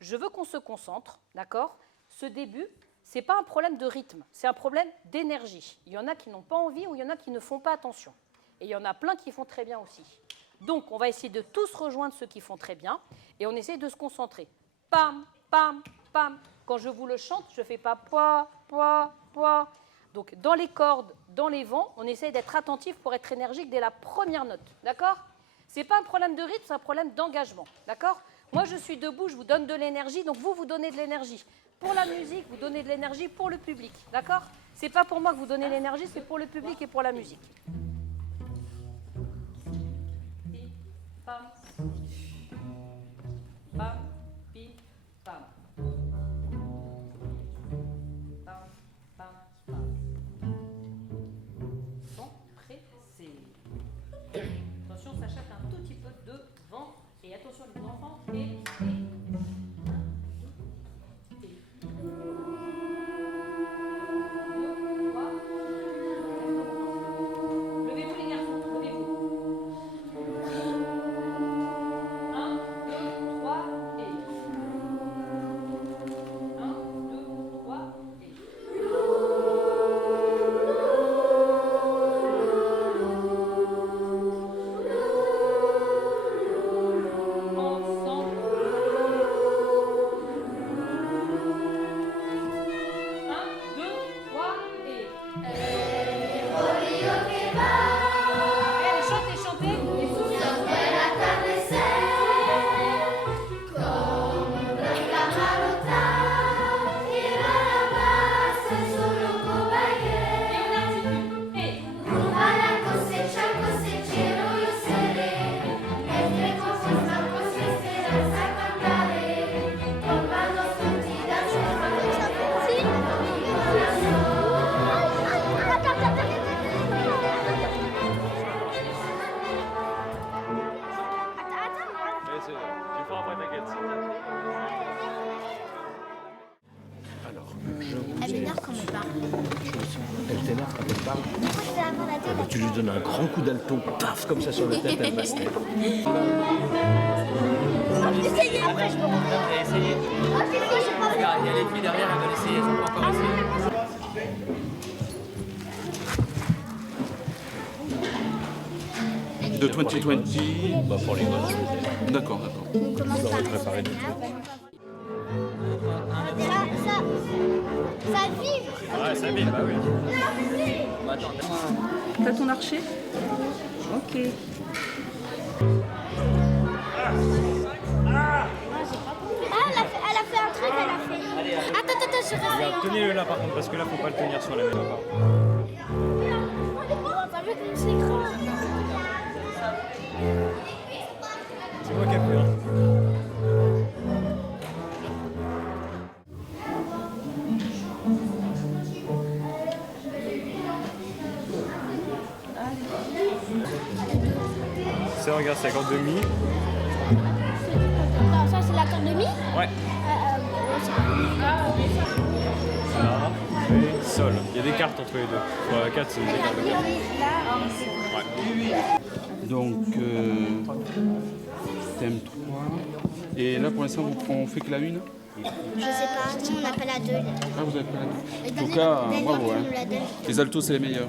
Je veux qu'on se concentre, d'accord? Ce début, ce n'est pas un problème de rythme, c'est un problème d'énergie. Il y en a qui n'ont pas envie ou il y en a qui ne font pas attention. Et il y en a plein qui font très bien aussi. Donc, on va essayer de tous rejoindre ceux qui font très bien et on essaie de se concentrer. Pam, pam, pam. Quand je vous le chante, je ne fais pas poids, poids, poids. Donc, dans les cordes, dans les vents, on essaie d'être attentif pour être énergique dès la première note. D'accord? Ce n'est pas un problème de rythme, c'est un problème d'engagement. D'accord? Moi, je suis debout, je vous donne de l'énergie, donc vous donnez de l'énergie. Pour la musique, vous donnez de l'énergie pour le public. D'accord? Ce n'est pas pour moi que vous donnez l'énergie, c'est pour le public et pour la musique. Pam, pam, pi, pam. Pam, pam, pam. Sans presser. Attention, ça chaque un tout petit peu de vent. Et attention les enfants. Elle m'énerve quand elle parle. Elle t'énerve quand elle parle. Pourquoi je vais avoir la tête? Tu lui donnes un grand coup d'alto, paf, comme ça sur la tête, elle va se taire. Essayez après, je me rends. Essayez. Oh, c'est quoi, j'ai pas vu. Regarde, il y a les filles derrière, elles veulent essayer, elles n'ont pas encore essayé. De 2020. Bah pour les gosses. D'accord, d'accord. On commence par préparé des ça vibre. Ouais, ça vibre, bah oui. Bah, attends, T'as ton archer? Ok. Ah, elle a fait un truc, elle a fait. Attends, je réveille. Tenez-le là par contre, parce que là faut pas le tenir sur la main. T'as vu comme c'est grand? C'est moi qui ai peur. Ça, regarde, c'est l'accord de mi. Non, ça c'est l'accord de mi. Ouais. La, Ré, Sol. Il y a des cartes entre les deux. Sur la 4, c'est des cartes de cartes. Ouais. Donc, thème 3. Et là, pour l'instant, on fait que la une? Je sais pas, nous on n'a pas la 2. Ah, vous avez pas la deux. En tout cas, bravo. Hein. Les altos, c'est les meilleurs.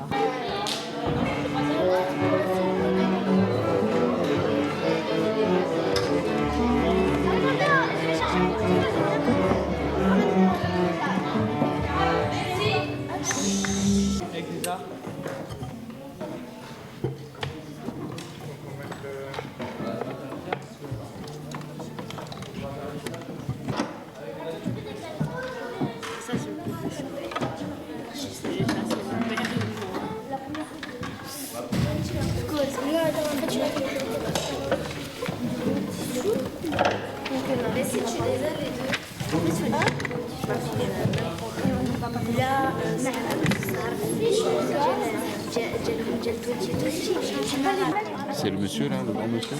Mais si tu les as les deux, là, C'est le monsieur là, le grand monsieur.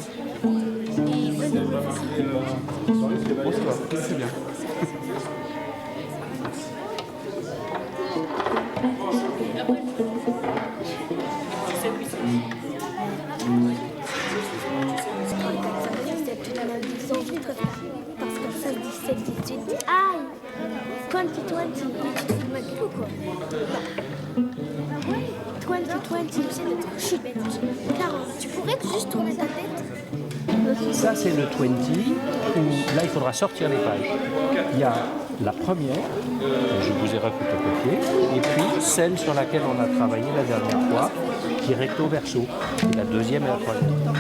Oh, ça va, c'est bien. parce que ça se dit 7 20, tu te fous de ma gueule ou quoi? Non. 20, je suis bête. 40. Tu pourrais juste tourner ta tête? Ça, c'est le 20, où là, il faudra sortir les pages. Il y a la première, je vous ai recopié, et puis celle sur laquelle on a travaillé la dernière fois, qui est recto verso. Et la deuxième et la troisième.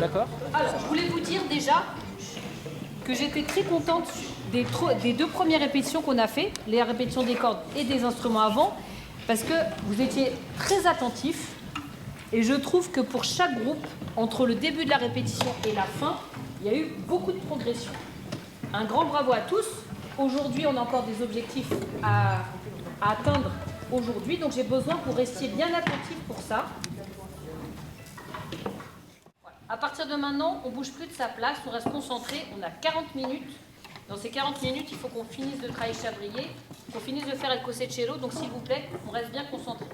D'accord? Alors, je voulais vous dire déjà que j'étais très contente des 2 premières répétitions qu'on a fait, les répétitions des cordes et des instruments avant, parce que vous étiez très attentifs. Et je trouve que pour chaque groupe, entre le début de la répétition et la fin, il y a eu beaucoup de progression. Un grand bravo à tous. Aujourd'hui, on a encore des objectifs à atteindre aujourd'hui, donc j'ai besoin que vous restiez bien attentifs pour ça. Voilà. À partir de maintenant, on ne bouge plus de sa place, on reste concentré, on a 40 minutes. Dans ces 40 minutes, il faut qu'on finisse de travailler Chabrier, qu'on finisse de faire El Cosechero, donc s'il vous plaît, on reste bien concentré.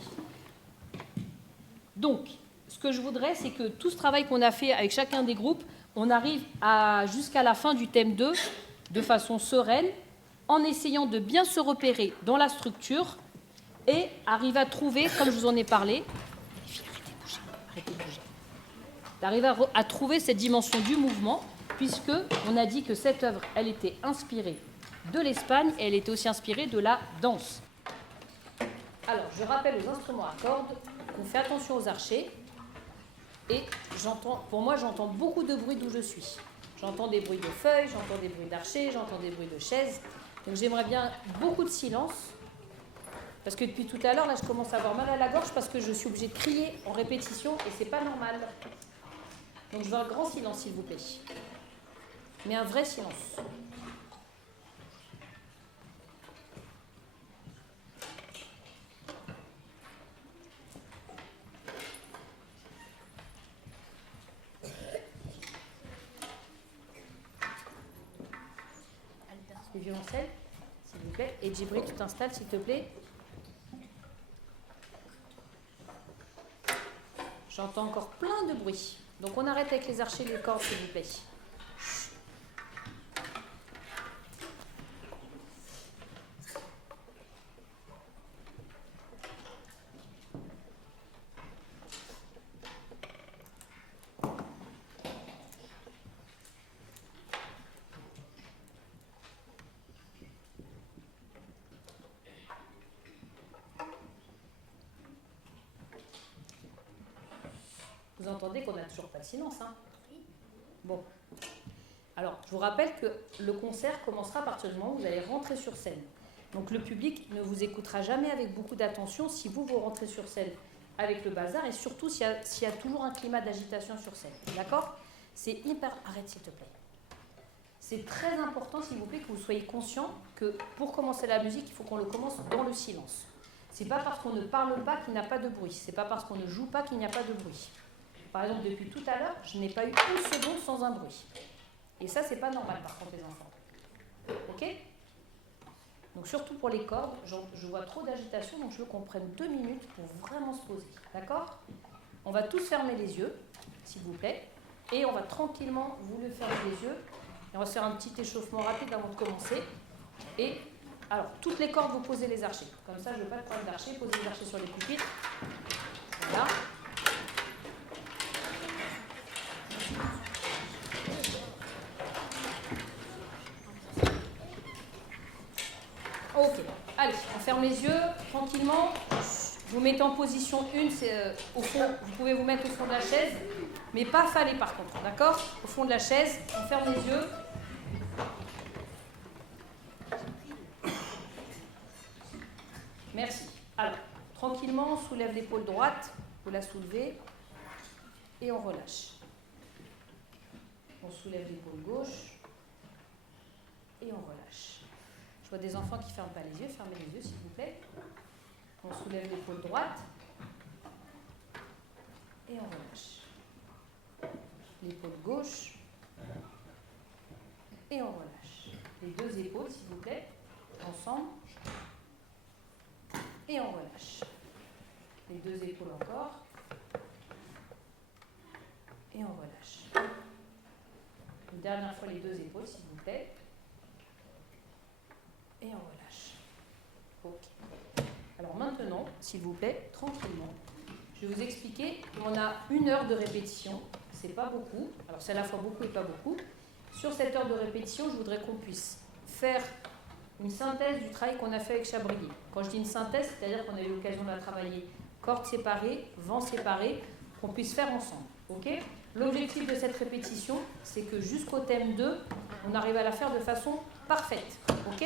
Donc, ce que je voudrais, c'est que tout ce travail qu'on a fait avec chacun des groupes, on arrive jusqu'à la fin du thème 2 de façon sereine, en essayant de bien se repérer dans la structure et arrive à trouver, comme je vous en ai parlé, arrêtez de bouger, d'arriver à trouver cette dimension du mouvement, puisque on a dit que cette œuvre, elle était inspirée de l'Espagne et elle était aussi inspirée de la danse. Alors, je rappelle aux instruments à cordes qu'on fait attention aux archets et pour moi, j'entends beaucoup de bruit d'où je suis. J'entends des bruits de feuilles, j'entends des bruits d'archers, j'entends des bruits de chaises. Donc j'aimerais bien beaucoup de silence, parce que depuis tout à l'heure, là, je commence à avoir mal à la gorge parce que je suis obligée de crier en répétition et c'est pas normal. Donc je veux un grand silence, s'il vous plaît. Mais un vrai silence. Les violoncelles, s'il vous plaît. Et Djibril, tu t'installes, s'il te plaît. J'entends encore plein de bruit. Donc on arrête avec les archers et les cordes, s'il vous plaît. Vous entendez qu'on n'a toujours pas de silence, hein? Bon. Alors, je vous rappelle que le concert commencera à partir du moment où vous allez rentrer sur scène. Donc, le public ne vous écoutera jamais avec beaucoup d'attention si vous rentrez sur scène avec le bazar et surtout s'il y a toujours un climat d'agitation sur scène. D'accord? C'est hyper... Arrête, s'il te plaît. C'est très important, s'il vous plaît, que vous soyez conscient que pour commencer la musique, il faut qu'on le commence dans le silence. C'est pas parce qu'on ne parle pas qu'il n'y a pas de bruit. C'est pas parce qu'on ne joue pas qu'il n'y a pas de bruit. Par exemple, depuis tout à l'heure, je n'ai pas eu une seconde sans un bruit. Et ça, c'est pas normal, par contre, les enfants. Ok? Donc, surtout pour les cordes, je vois trop d'agitation, donc je veux qu'on prenne 2 minutes pour vraiment se poser. D'accord? On va tous fermer les yeux, s'il vous plaît, et on va tranquillement vous le fermer les yeux. Et on va se faire un petit échauffement rapide avant de commencer. Et alors, toutes les cordes, vous posez les archers. Comme ça, je ne veux pas de problème d'archers. Posez les archers sur les pupitres. Voilà. Ok, allez, on ferme les yeux tranquillement. Vous mettez en position 1, c'est au fond, vous pouvez vous mettre au fond de la chaise, mais pas affalé par contre, d'accord? Au fond de la chaise, on ferme les yeux. Merci. Alors, tranquillement, on soulève l'épaule droite, vous la soulevez et on relâche. On soulève l'épaule gauche et on relâche. Je vois des enfants qui ne ferment pas les yeux. Fermez les yeux, s'il vous plaît. On soulève l'épaule droite et on relâche. L'épaule gauche et on relâche. Les 2 épaules, s'il vous plaît, ensemble et on relâche. Les 2 épaules encore et on relâche. Une dernière fois les 2 épaules, s'il vous plaît. Et on relâche. s'il vous plaît, tranquillement. Je vais vous expliquer. On a 1 heure de répétition. C'est pas beaucoup. Alors, c'est à la fois beaucoup et pas beaucoup. Sur cette heure de répétition, je voudrais qu'on puisse faire une synthèse du travail qu'on a fait avec Chabrier. Quand je dis une synthèse, c'est-à-dire qu'on a eu l'occasion de la travailler cordes séparées, vents séparés, qu'on puisse faire ensemble. Okay ? L'objectif de cette répétition, c'est que jusqu'au thème 2, on arrive à la faire de façon parfaite. Ok ?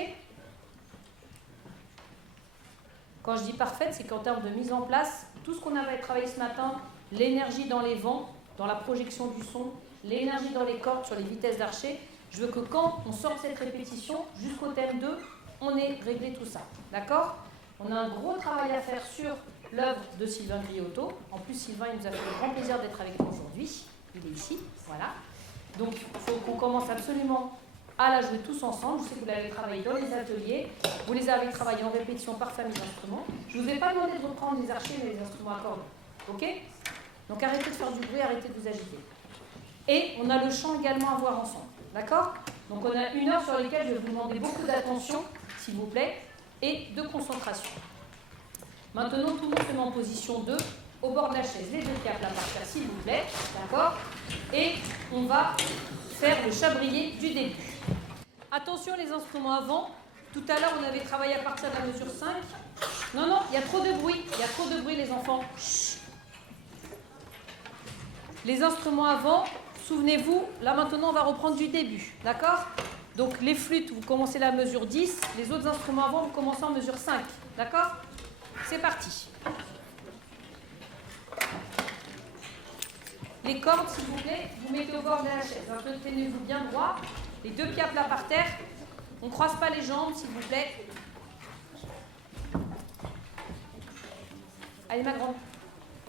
Quand je dis parfaite, c'est qu'en termes de mise en place, tout ce qu'on avait travaillé ce matin, l'énergie dans les vents, dans la projection du son, l'énergie dans les cordes sur les vitesses d'archer, je veux que quand on sort cette répétition, jusqu'au thème 2, on ait réglé tout ça. D'accord ? On a un gros travail à faire sur l'œuvre de Sylvain Griotto. En plus, Sylvain, il nous a fait le grand plaisir d'être avec nous aujourd'hui. Il est ici, voilà. Donc, il faut qu'on commence absolument à la jouer tous ensemble. Je sais que vous l'avez travaillé dans les ateliers. Vous les avez travaillés en répétition par famille d'instruments. Je ne vous ai pas demandé de reprendre les archers, mais les instruments à cordes. OK ? Donc, arrêtez de faire du bruit, arrêtez de vous agiter. Et on a le chant également à voir ensemble. D'accord ? Donc, on a 1 heure sur laquelle je vais vous demander beaucoup d'attention, s'il vous plaît, et de concentration. Maintenant, tout le monde se met en position 2, au bord de la chaise, les 2 pieds à plat par terre, s'il vous plaît. D'accord ? Et on va faire le Chabrier du début. Attention les instruments avant. Tout à l'heure, on avait travaillé à partir de la mesure 5. Non, non, il y a trop de bruit. Il y a trop de bruit, les enfants. Chut. Les instruments avant, souvenez-vous, là maintenant, on va reprendre du début. D'accord ? Donc, les flûtes, vous commencez la mesure 10. Les autres instruments avant, vous commencez en mesure 5. D'accord ? C'est parti. Les cordes, s'il vous plaît, vous mettez au bord de la chaise. Tenez-vous bien droit. Les 2 pieds à plat par terre. On ne croise pas les jambes, s'il vous plaît. Allez, ma grande.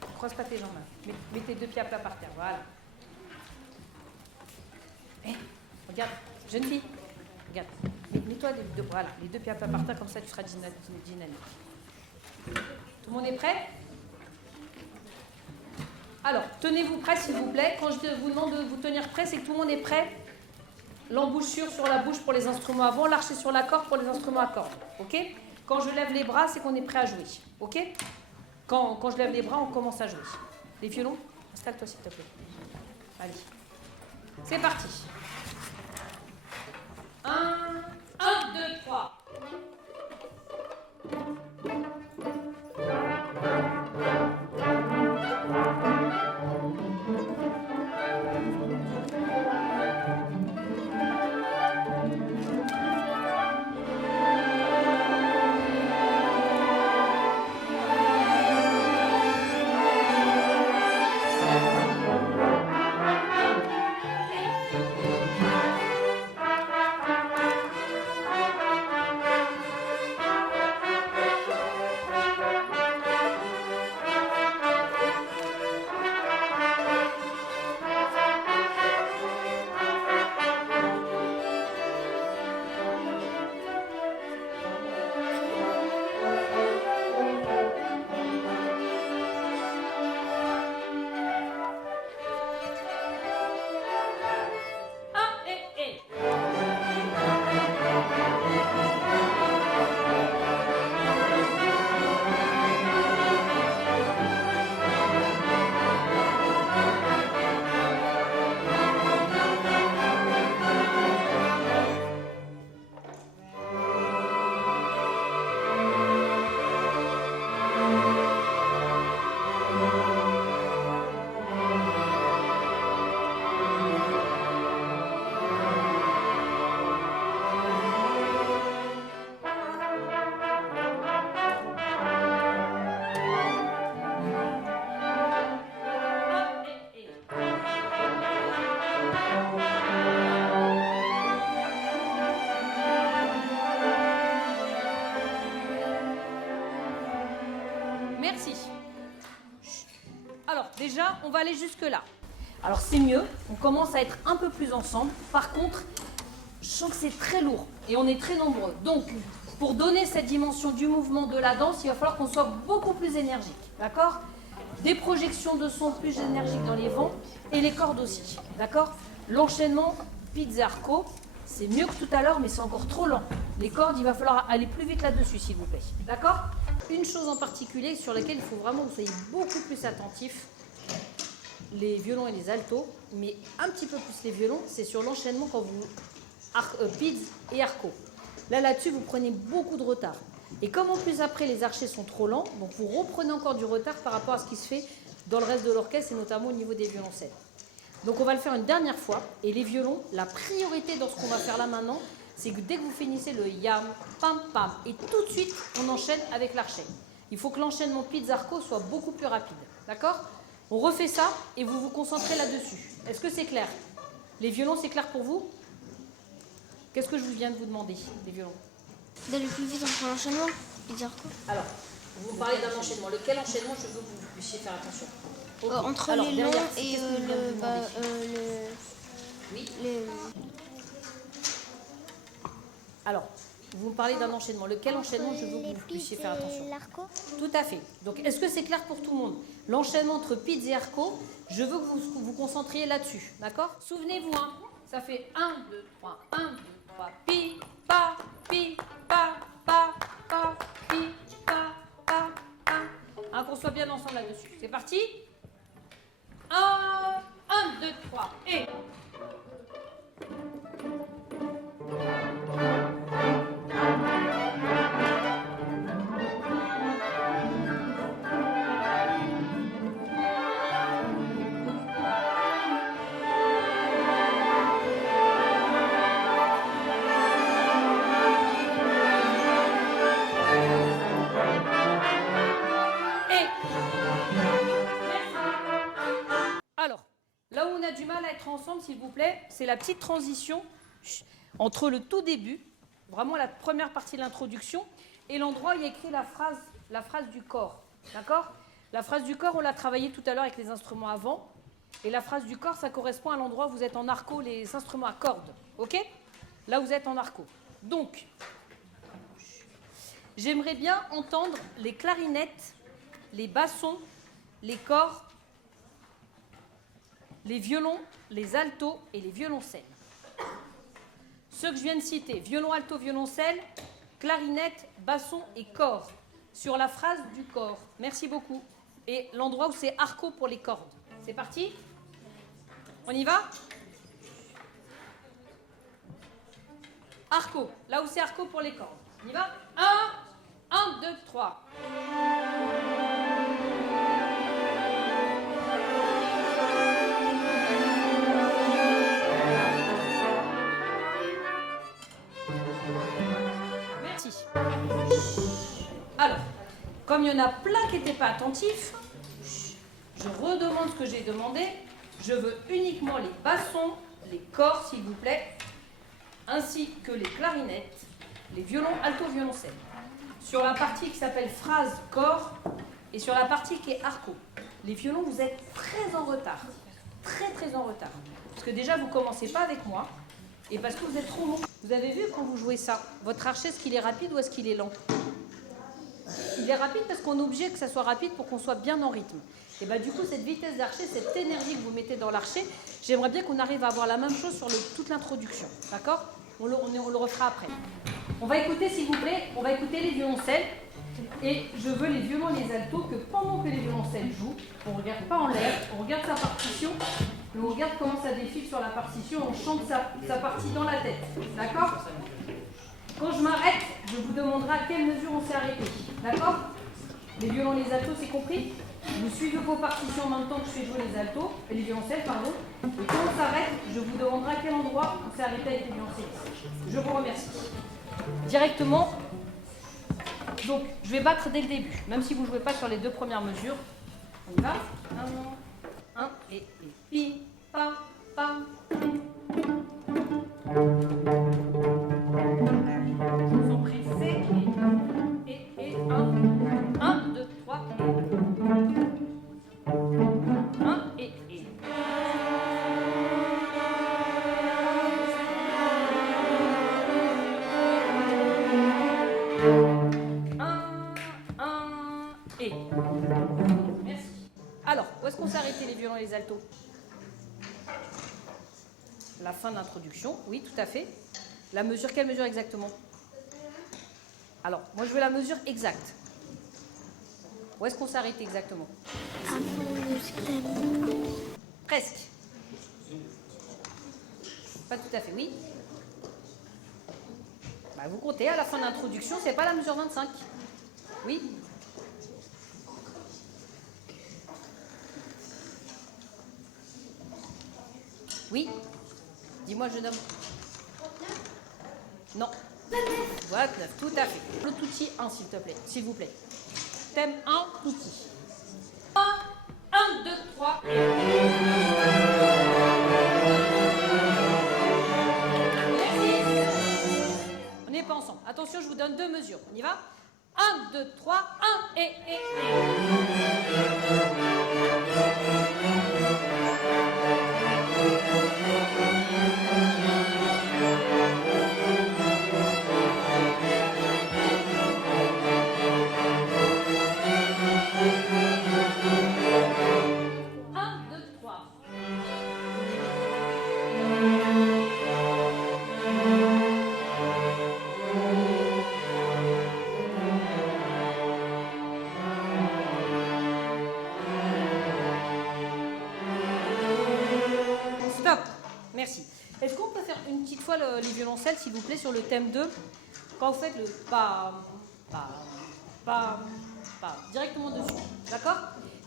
Ne croise pas tes jambes. Mets tes 2 pieds à plat par terre. Voilà. Regarde, jeune fille. Regarde. Mets-toi voilà, les 2 pieds à plat par terre, comme ça tu seras dynamique. Tout le monde est prêt ? Alors, tenez-vous prêt, s'il vous plaît. Quand je vous demande de vous tenir prêt, c'est que tout le monde est prêt. L'embouchure sur la bouche pour les instruments avant, l'archet sur la corde pour les instruments à cordes. Ok ? Quand je lève les bras, c'est qu'on est prêt à jouer. Ok ? Quand je lève les bras, on commence à jouer. Les violons, installe-toi, s'il te plaît. Allez. C'est parti. 1, 2, 3. Déjà, on va aller jusque-là. Alors, c'est mieux. On commence à être un peu plus ensemble. Par contre, je sens que c'est très lourd et on est très nombreux. Donc, pour donner cette dimension du mouvement de la danse, il va falloir qu'on soit beaucoup plus énergique. D'accord ? Des projections de son plus énergiques dans les vents et les cordes aussi. D'accord ? L'enchaînement pizza-arco, c'est mieux que tout à l'heure, mais c'est encore trop lent. Les cordes, il va falloir aller plus vite là-dessus, s'il vous plaît. D'accord ? une chose en particulier sur laquelle il faut vraiment que vous soyez beaucoup plus attentifs, les violons et les altos, mais un petit peu plus les violons, c'est sur l'enchaînement quand vous pids et arco. Là-dessus, vous prenez beaucoup de retard. Et comme en plus après, les archers sont trop lents, donc vous reprenez encore du retard par rapport à ce qui se fait dans le reste de l'orchestre et notamment au niveau des violoncelles. Donc on va le faire une dernière fois. Et les violons, la priorité dans ce qu'on va faire là maintenant, c'est que dès que vous finissez le yam, pam, pam, et tout de suite, on enchaîne avec l'archet. Il faut que l'enchaînement pids-arco soit beaucoup plus rapide. D'accord? On refait ça et vous vous concentrez là-dessus. Est-ce que c'est clair? Les violons, c'est clair pour vous? Qu'est-ce que je viens de vous demander, les violons? D'aller plus vite entre l'enchaînement, pids-arco. Alors, vous parlez d'un enchaînement. Lequel enchaînement je veux que vous puissiez faire attention? Okay. Entre alors, les derrière, longs et Oui. les... Alors, vous me parlez d'un enchaînement. Lequel enchaînement je veux que vous puissiez faire attention? L'arco. Tout à fait. Donc, est-ce que c'est clair pour tout le monde? L'enchaînement entre pids et arco, je veux que vous vous concentriez là-dessus. D'accord? Souvenez-vous, hein, ça fait 1, 2, 3, 1, 2, 3, pi, pa, pi, pa, pa, pi, pa, pa. Hein, qu'on soit bien ensemble là-dessus. C'est parti? 1, 2, 3, et... Alors, là où on a du mal à être ensemble, s'il vous plaît, c'est la petite transition entre le tout début, vraiment la première partie de l'introduction, et l'endroit où il y a écrit la phrase du corps. D'accord? La phrase du corps, on l'a travaillée tout à l'heure avec les instruments avant, et la phrase du corps, ça correspond à l'endroit où vous êtes en arco, les instruments à cordes. Ok? Là, vous êtes en arco. Donc, j'aimerais bien entendre les clarinettes, les bassons, les corps, les violons, les altos et les violoncelles. Ceux que je viens de citer, violon, alto, violoncelle, clarinette, basson et corps, sur la phrase du corps. Merci beaucoup. Et l'endroit où c'est arco pour les cordes. C'est parti? On y va? Arco, là où c'est arco pour les cordes. On y va? 1, 2, 3. Merci. Alors, comme il y en a plein qui n'étaient pas attentifs, je redemande ce que j'ai demandé. Je veux uniquement les bassons, les corps, s'il vous plaît, ainsi que les clarinettes, les violons, alto, violoncelle. Sur la partie qui s'appelle phrase, corps, et sur la partie qui est arco. Les violons, vous êtes très en retard. Très, très en retard. Parce que déjà, vous ne commencez pas avec moi, et parce que vous êtes trop long. Vous avez vu quand vous jouez ça, votre archet, est-ce qu'il est rapide ou est-ce qu'il est lent? Il est rapide parce qu'on est obligé que ça soit rapide pour qu'on soit bien en rythme. Et bien du coup, cette vitesse d'archet, cette énergie que vous mettez dans l'archet, j'aimerais bien qu'on arrive à avoir la même chose sur toute l'introduction. D'accord? On le refera après. On va écouter, s'il vous plaît, on va écouter les violoncelles. Et je veux les violons et les altos que pendant que les violoncelles jouent, on ne regarde pas en l'air, on regarde sa partition, et on regarde comment ça défile sur la partition, on chante sa partie dans la tête. D'accord? Quand je m'arrête, je vous demanderai à quelle mesure on s'est arrêté. D'accord? Les violons et les altos, c'est compris? Vous suivez vos partitions en même temps que je fais jouer les altos, et les violoncelles, pardon. Et quand on s'arrête, je vous demanderai à quel endroit on s'est arrêté avec les violoncelles. Je vous remercie. Directement, donc je vais battre dès le début, même si vous ne jouez pas sur les deux premières mesures. On y va? 1 et pi, pa, pa. Ils sont pressés et 1, 2, 3 et 1 et 1 et. Merci. Alors, où est-ce qu'on s'est arrêté les violons et les altos? La fin de l'introduction, oui, tout à fait. La mesure, quelle mesure exactement? Alors, moi je veux la mesure exacte. Où est-ce qu'on s'arrête exactement? Avant le thème 1. Presque. Pas tout à fait, oui. Bah, vous comptez, à la fin de l'introduction, c'est pas la mesure 25. Oui. Oui. Dis-moi, jeune homme. Non. 29, tout à fait. Le outil 1, s'il te plaît, s'il vous plaît. Thème 1, outil. 1, 2, 3. On n'est pas ensemble. Attention, je vous donne 2 mesures. On y va? 1, 2, 3, 1 et. Stop. Merci. Est-ce qu'on peut faire une petite fois les violoncelles, s'il vous plaît, sur le thème 2? Quand vous faites le pam, directement dessus. D'accord?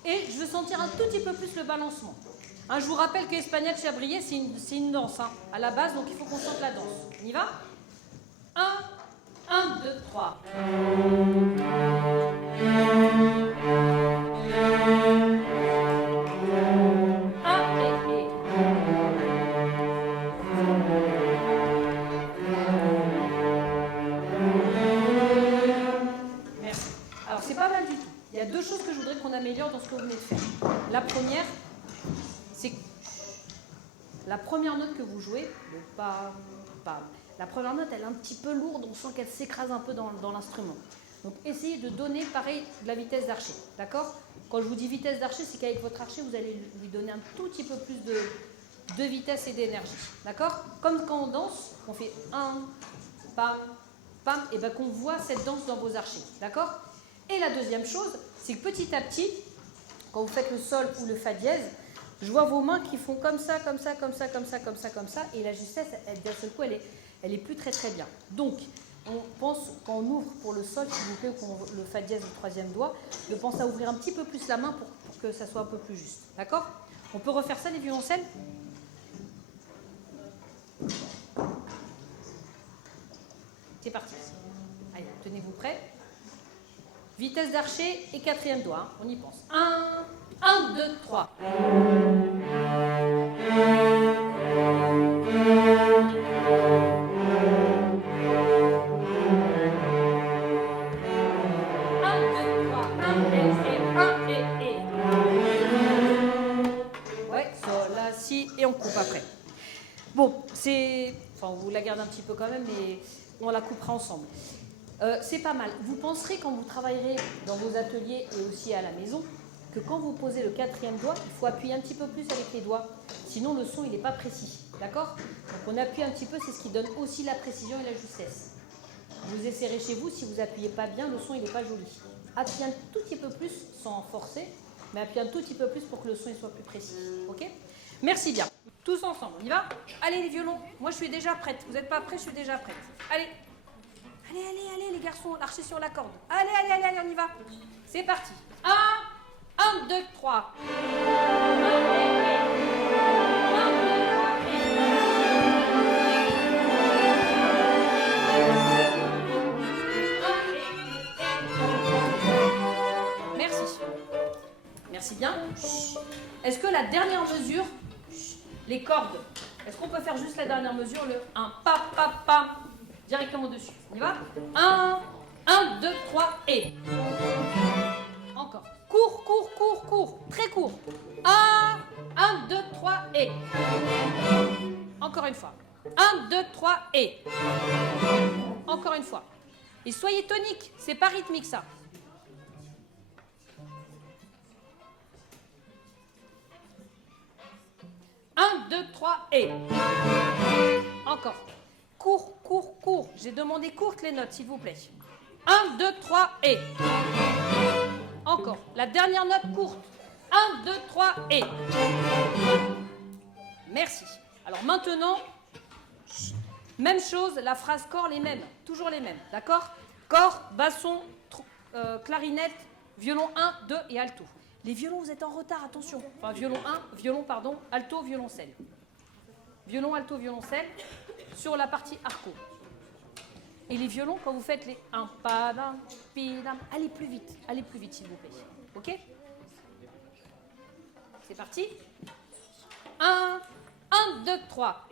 Et je veux sentir un tout petit peu plus le balancement. Hein, je vous rappelle que Espagnol Chabrier, c'est une danse hein, à la base, donc il faut qu'on sente la danse. On y va? 1, 2, 3. Qu'on améliore dans ce que vous venez de faire. La première, c'est la première note que vous jouez, le pam, pam. La première note, elle est un petit peu lourde, on sent qu'elle s'écrase un peu dans l'instrument. Donc essayez de donner, pareil, de la vitesse d'archer. D'accord? Quand je vous dis vitesse d'archer, c'est qu'avec votre archer, vous allez lui donner un tout petit peu plus de vitesse et d'énergie. D'accord? Comme quand on danse, on fait 1, pam, pam, et bien qu'on voit cette danse dans vos archers. D'accord? Et la deuxième chose, c'est que petit à petit, quand vous faites le sol ou le fa dièse, je vois vos mains qui font comme ça, comme ça, comme ça, comme ça, comme ça, comme ça, et la justesse, d'un seul coup, elle est plus très très bien. Donc, on pense, quand on ouvre pour le sol, s'il vous plaît, le fa dièse du troisième doigt, je pense à ouvrir un petit peu plus la main pour que ça soit un peu plus juste. D'accord? On peut refaire ça, les violoncelles? C'est parti. Allez, tenez-vous prêts. Vitesse d'archer et quatrième doigt, hein. On y pense. 1, 2, 3. Ouais, sol, la, si, et on coupe après. Bon, c'est... Enfin, on vous la garde un petit peu quand même, mais on la coupera ensemble. C'est pas mal. Vous penserez quand vous travaillerez dans vos ateliers et aussi à la maison que quand vous posez le quatrième doigt, il faut appuyer un petit peu plus avec les doigts. Sinon, le son, il n'est pas précis. D'accord? Donc, on appuie un petit peu, c'est ce qui donne aussi la précision et la justesse. Vous essayerez chez vous, si vous n'appuyez pas bien, le son, il n'est pas joli. Appuyez un tout petit peu plus, sans forcer, mais appuyez un tout petit peu plus pour que le son il soit plus précis. Ok? Merci bien. Tous ensemble, on y va? Allez, les violons. Moi, je suis déjà prête. Vous n'êtes pas prêts? Je suis déjà prête. Allez. Allez, allez, allez, les garçons, l'archer sur la corde. Allez, allez, allez, allez, on y va. C'est parti. 1, 2, 3. Merci. Merci bien. Est-ce que la dernière mesure, les cordes, est-ce qu'on peut faire juste la dernière mesure, le 1, pa, directement dessus. On y va? 1, 2, 3 et. Encore. Court, court, court, court. Très court. 1, 2, 3 et. Encore une fois. 1, 2, 3 et. Encore une fois. Et soyez tonique, c'est pas rythmique ça. Un, 2, 3 et. Encore. Court, court, court. J'ai demandé courtes les notes, s'il vous plaît. 1, 2, 3 et. Encore. La dernière note courte. 1, 2, 3 et. Merci. Alors maintenant, même chose, la phrase corps, les mêmes. Toujours les mêmes. D'accord? Corps, basson, clarinette, violon 1, 2 et alto. Les violons, vous êtes en retard, attention. Enfin, violon, alto, violoncelle. Violon, alto, violoncelle sur la partie arco. Et les violons, quand vous faites les 1, padam, pidam, allez plus vite s'il vous plaît. Ok? C'est parti. 1, 2, 3.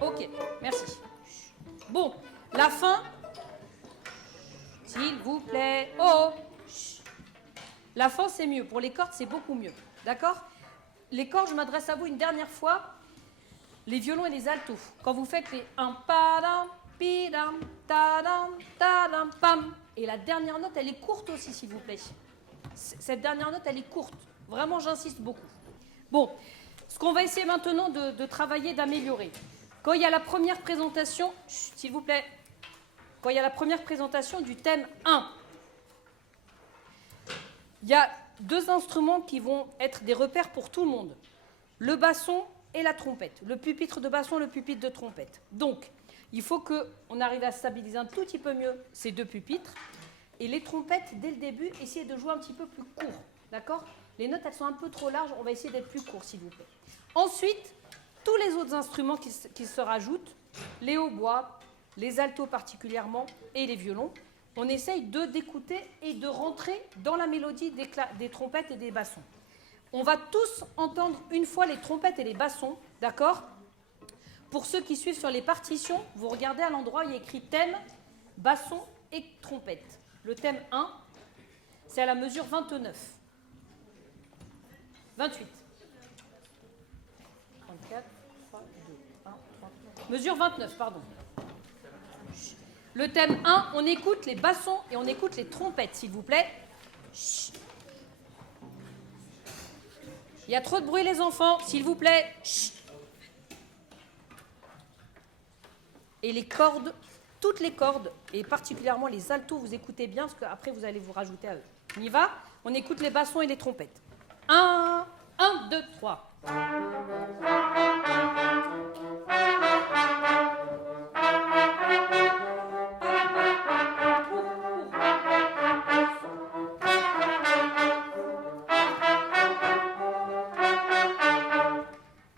Ok, merci. Bon, la fin, s'il vous plaît. Oh, la fin, c'est mieux. Pour les cordes, c'est beaucoup mieux. D'accord? Les cordes, je m'adresse à vous une dernière fois. Les violons et les altos. Quand vous faites les 1, padam, pidam, tadam, tadam, pam. Et la dernière note, elle est courte aussi, s'il vous plaît. Cette dernière note, elle est courte. Vraiment, j'insiste beaucoup. Bon, ce qu'on va essayer maintenant de travailler, d'améliorer. Quand il y a la première présentation, s'il vous plaît, quand il y a la première présentation du thème 1, il y a deux instruments qui vont être des repères pour tout le monde. Le basson et la trompette. Le pupitre de basson et le pupitre de trompette. Donc, il faut qu'on arrive à stabiliser un tout petit peu mieux ces deux pupitres. Et les trompettes, dès le début, essayez de jouer un petit peu plus court. D'accord? Les notes, elles sont un peu trop larges. On va essayer d'être plus court, s'il vous plaît. Ensuite, tous les autres instruments qui se rajoutent, les hautbois, les altos particulièrement, et les violons, on essaye d'écouter et de rentrer dans la mélodie des trompettes et des bassons. On va tous entendre une fois les trompettes et les bassons, d'accord? Pour ceux qui suivent sur les partitions, vous regardez à l'endroit où il y a écrit thème, basson et trompette. Le thème 1, c'est à la mesure 29. 28. 34, 3, 2, 1, 3. Mesure 29, pardon. Le thème 1, on écoute les bassons et on écoute les trompettes, s'il vous plaît. Chut. Il y a trop de bruit, les enfants, s'il vous plaît. Chut. Et les cordes, toutes les cordes, et particulièrement les altos, vous écoutez bien, parce qu'après, vous allez vous rajouter à eux. On y va? On écoute les bassons et les trompettes. 1, 2, 3.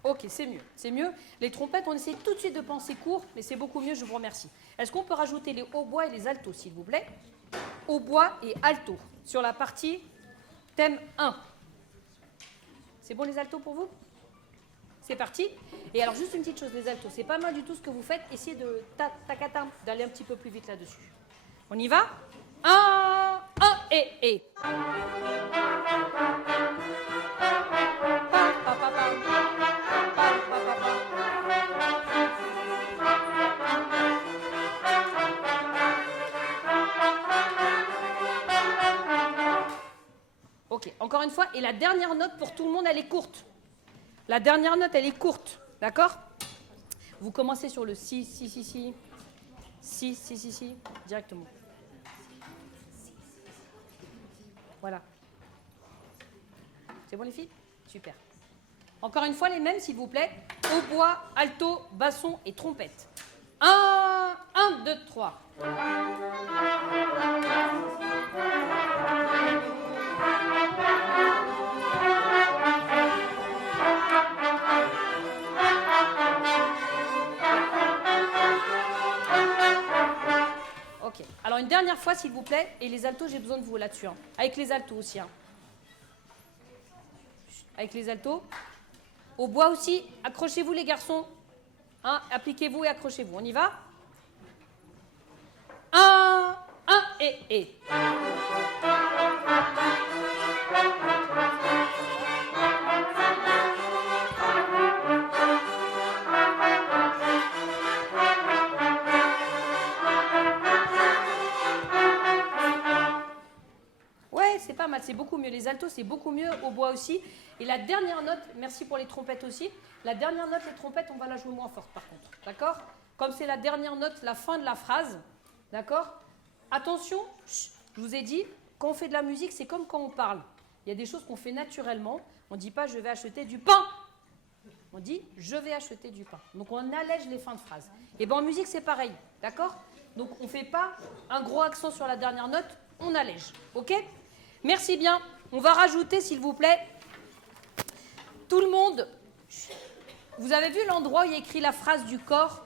Ok, c'est mieux, c'est mieux. Les trompettes, on essaie tout de suite de penser court, mais c'est beaucoup mieux, je vous remercie. Est-ce qu'on peut rajouter les hautbois et les altos, s'il vous plaît? Hautbois et alto, sur la partie thème 1. C'est bon les altos pour vous? C'est parti. Et alors juste une petite chose, les altos, c'est pas mal du tout ce que vous faites. Essayez d'aller un petit peu plus vite là-dessus. On y va? 1 et. Ok, encore une fois, et la dernière note pour tout le monde, elle est courte. La dernière note, elle est courte, d'accord? Vous commencez sur le si, directement. Voilà. C'est bon les filles? Super. Encore une fois, les mêmes, s'il vous plaît. Hautbois, alto, basson et trompette. 1, 2, 3. Ok. Alors une dernière fois, s'il vous plaît. Et les altos, j'ai besoin de vous là-dessus. Hein. Avec les altos aussi. Hein. Avec les altos. Au bois aussi. Accrochez-vous les garçons. Hein, appliquez-vous et accrochez-vous. On y va? 1 et. Ouais, c'est pas mal. c'est beaucoup mieux. Les altos, c'est beaucoup mieux, au bois aussi. Et la dernière note, merci pour les trompettes aussi, la dernière note, les trompettes, on va la jouer moins forte par contre, d'accord? Comme c'est la dernière note, la fin de la phrase, d'accord? Attention, je vous ai dit, quand on fait de la musique, c'est comme quand on parle. Il y a des choses qu'on fait naturellement. On ne dit pas « je vais acheter du pain ». On dit « je vais acheter du pain ». Donc on allège les fins de phrase. Et bien en musique, c'est pareil, d'accord? Donc on ne fait pas un gros accent sur la dernière note, on allège, ok? Merci bien. On va rajouter, s'il vous plaît, tout le monde. Vous avez vu l'endroit où il y a écrit la phrase du corps?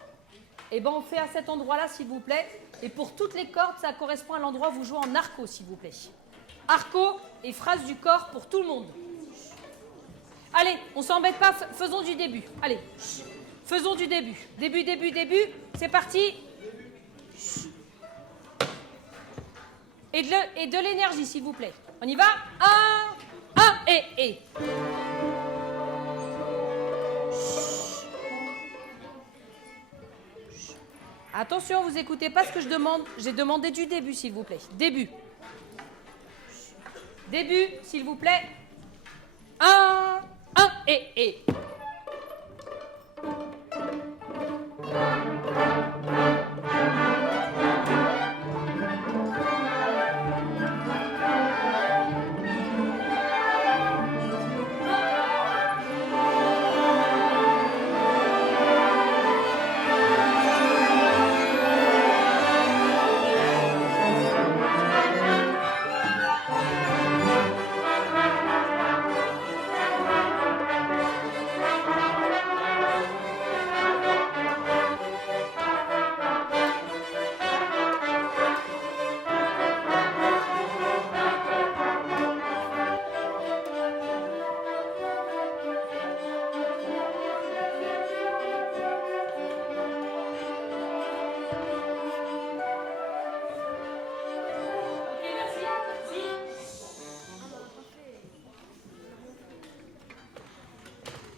Eh bien on fait à cet endroit-là, s'il vous plaît. Et pour toutes les cordes, ça correspond à l'endroit où vous jouez en arco, s'il vous plaît. Arco et phrase du corps pour tout le monde. Allez, on s'embête pas, faisons du début. Allez, faisons du début. Début, c'est parti. Et de l'énergie, s'il vous plaît. On y va. 1, et. Attention, vous écoutez pas ce que je demande. J'ai demandé du début, s'il vous plaît. Début, s'il vous plaît. 1, et.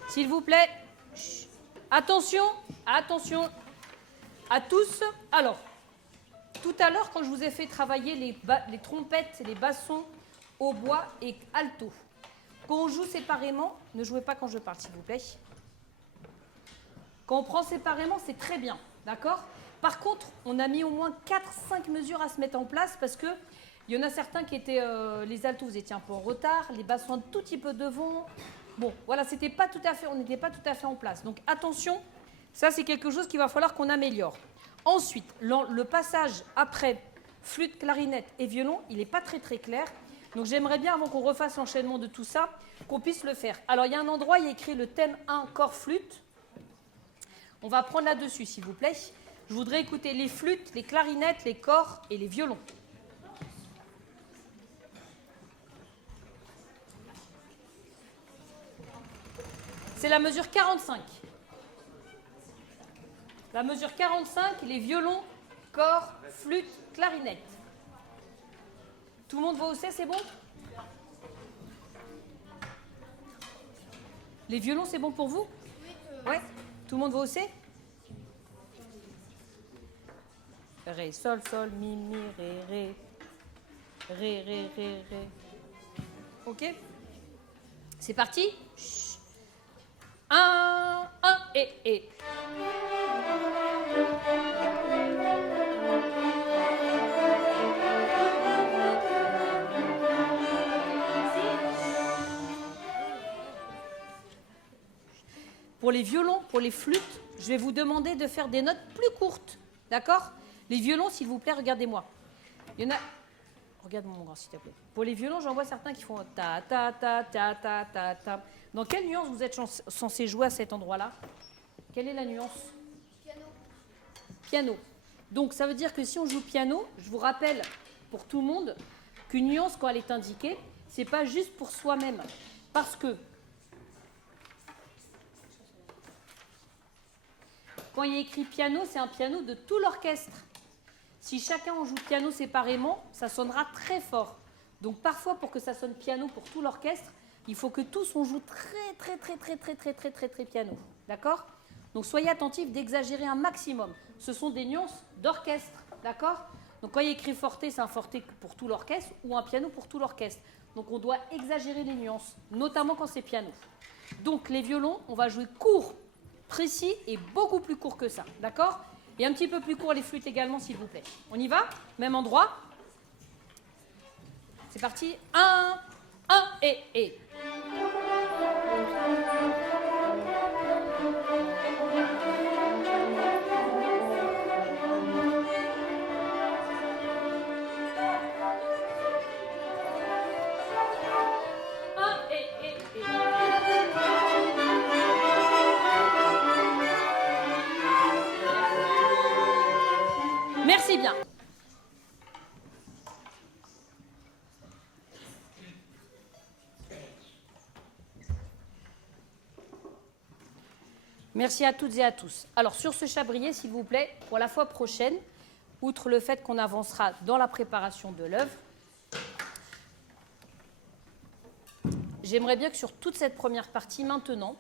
S'il vous plaît, attention à tous. Alors, tout à l'heure, quand je vous ai fait travailler les trompettes et les bassons, hautbois et alto, quand on joue séparément, ne jouez pas quand je parle, s'il vous plaît. Quand on prend séparément, c'est très bien, d'accord? Par contre, on a mis au moins 4-5 mesures à se mettre en place parce que il y en a certains qui étaient, les altos, vous étiez un peu en retard, les bassons un tout petit peu devant. Bon, voilà, on n'était pas tout à fait en place. Donc attention, ça c'est quelque chose qu'il va falloir qu'on améliore. Ensuite, le passage après flûte, clarinette et violon, il n'est pas très clair. Donc j'aimerais bien, avant qu'on refasse l'enchaînement de tout ça, qu'on puisse le faire. Alors il y a un endroit, il y a écrit le thème 1, corps flûte. On va prendre là-dessus, s'il vous plaît. Je voudrais écouter les flûtes, les clarinettes, les corps et les violons. C'est la mesure 45. La mesure 45, les violons, corps, flûte, clarinette. Tout le monde voit où c'est bon? Les violons, c'est bon pour vous? Ouais. Tout le monde voit où c'est? Ré, sol, sol, mi, mi, ré, ré. Ré, ré, ré, ré. Ok? C'est parti? 1, et. Pour les violons, pour les flûtes, je vais vous demander de faire des notes plus courtes. D'accord? Les violons, s'il vous plaît, regardez-moi. Il y en a... Regarde mon grand, s'il te plaît. Pour les violons, j'en vois certains qui font ta, ta, ta, ta, ta, ta, ta. Dans quelle nuance vous êtes censé jouer à cet endroit-là? Quelle est la nuance? Piano. Donc, ça veut dire que si on joue piano, je vous rappelle, pour tout le monde, qu'une nuance, quand elle est indiquée, c'est pas juste pour soi-même. Parce que quand il y a écrit piano, c'est un piano de tout l'orchestre. Si chacun en joue piano séparément, ça sonnera très fort. Donc parfois, pour que ça sonne piano pour tout l'orchestre, il faut que tous on joue très piano. D'accord? Donc soyez attentifs d'exagérer un maximum. Ce sont des nuances d'orchestre. D'accord? Donc quand il y a écrit forte, c'est un forte pour tout l'orchestre ou un piano pour tout l'orchestre. Donc on doit exagérer les nuances, notamment quand c'est piano. Donc les violons, on va jouer court, précis et beaucoup plus court que ça, d'accord? Et un petit peu plus court les flûtes également, s'il vous plaît. On y va? Même endroit. C'est parti. 1 et. Merci bien. Merci à toutes et à tous. Alors sur ce chabrier, s'il vous plaît, pour la fois prochaine, outre le fait qu'on avancera dans la préparation de l'œuvre, j'aimerais bien que sur toute cette première partie maintenant,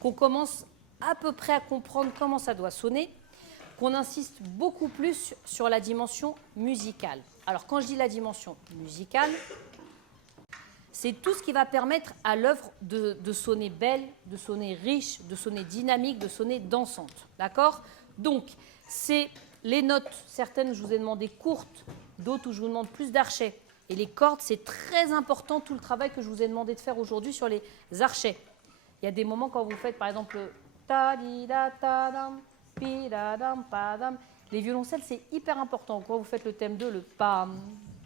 qu'on commence à peu près à comprendre comment ça doit sonner, qu'on insiste beaucoup plus sur la dimension musicale. Alors quand je dis la dimension musicale, c'est tout ce qui va permettre à l'œuvre de sonner belle, de sonner riche, de sonner dynamique, de sonner dansante. D'accord? Donc, c'est les notes, certaines je vous ai demandé courtes, d'autres où je vous demande plus d'archets. Et les cordes, c'est très important, tout le travail que je vous ai demandé de faire aujourd'hui sur les archets. Il y a des moments quand vous faites, par exemple, ta-di-da-ta-dam, pi-da-dam, pa-dam. Les violoncelles, c'est hyper important. Quand vous faites le thème 2, le pam,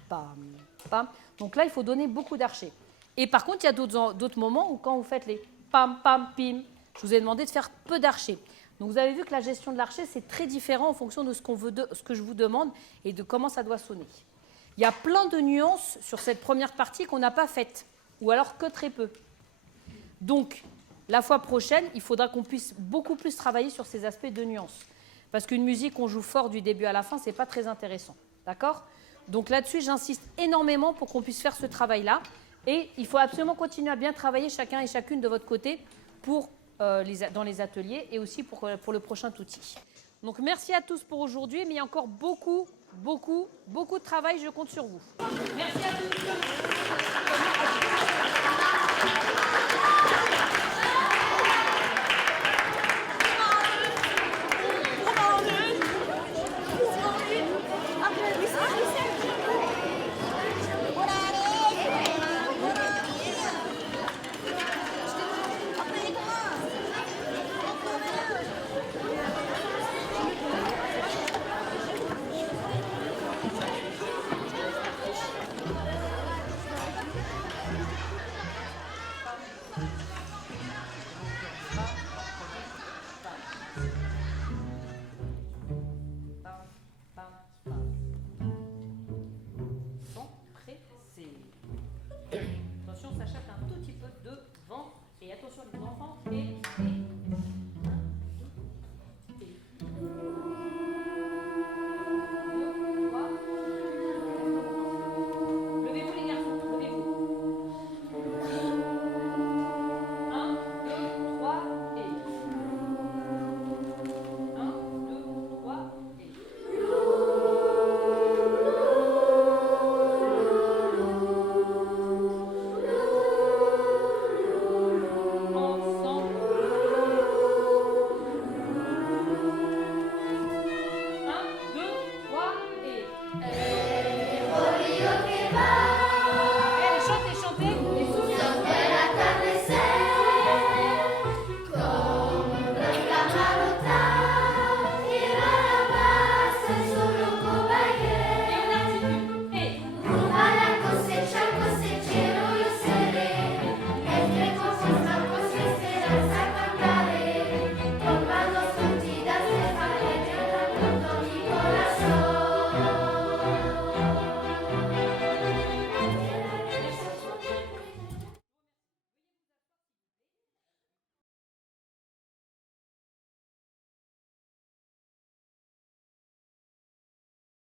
pam, pam. Donc là, il faut donner beaucoup d'archets. Et par contre, il y a d'autres moments où quand vous faites les pam, pam, pim, je vous ai demandé de faire peu d'archets. Donc vous avez vu que la gestion de l'archet, c'est très différent en fonction de ce que je vous demande et de comment ça doit sonner. Il y a plein de nuances sur cette première partie qu'on n'a pas faite, ou alors que très peu. Donc, la fois prochaine, il faudra qu'on puisse beaucoup plus travailler sur ces aspects de nuances. Parce qu'une musique qu'on joue fort du début à la fin, ce n'est pas très intéressant. D'accord ? Donc là-dessus, j'insiste énormément pour qu'on puisse faire ce travail-là. Et il faut absolument continuer à bien travailler chacun et chacune de votre côté dans les ateliers et aussi pour le prochain outil. Donc merci à tous pour aujourd'hui, mais il y a encore beaucoup de travail, je compte sur vous. Merci à tous.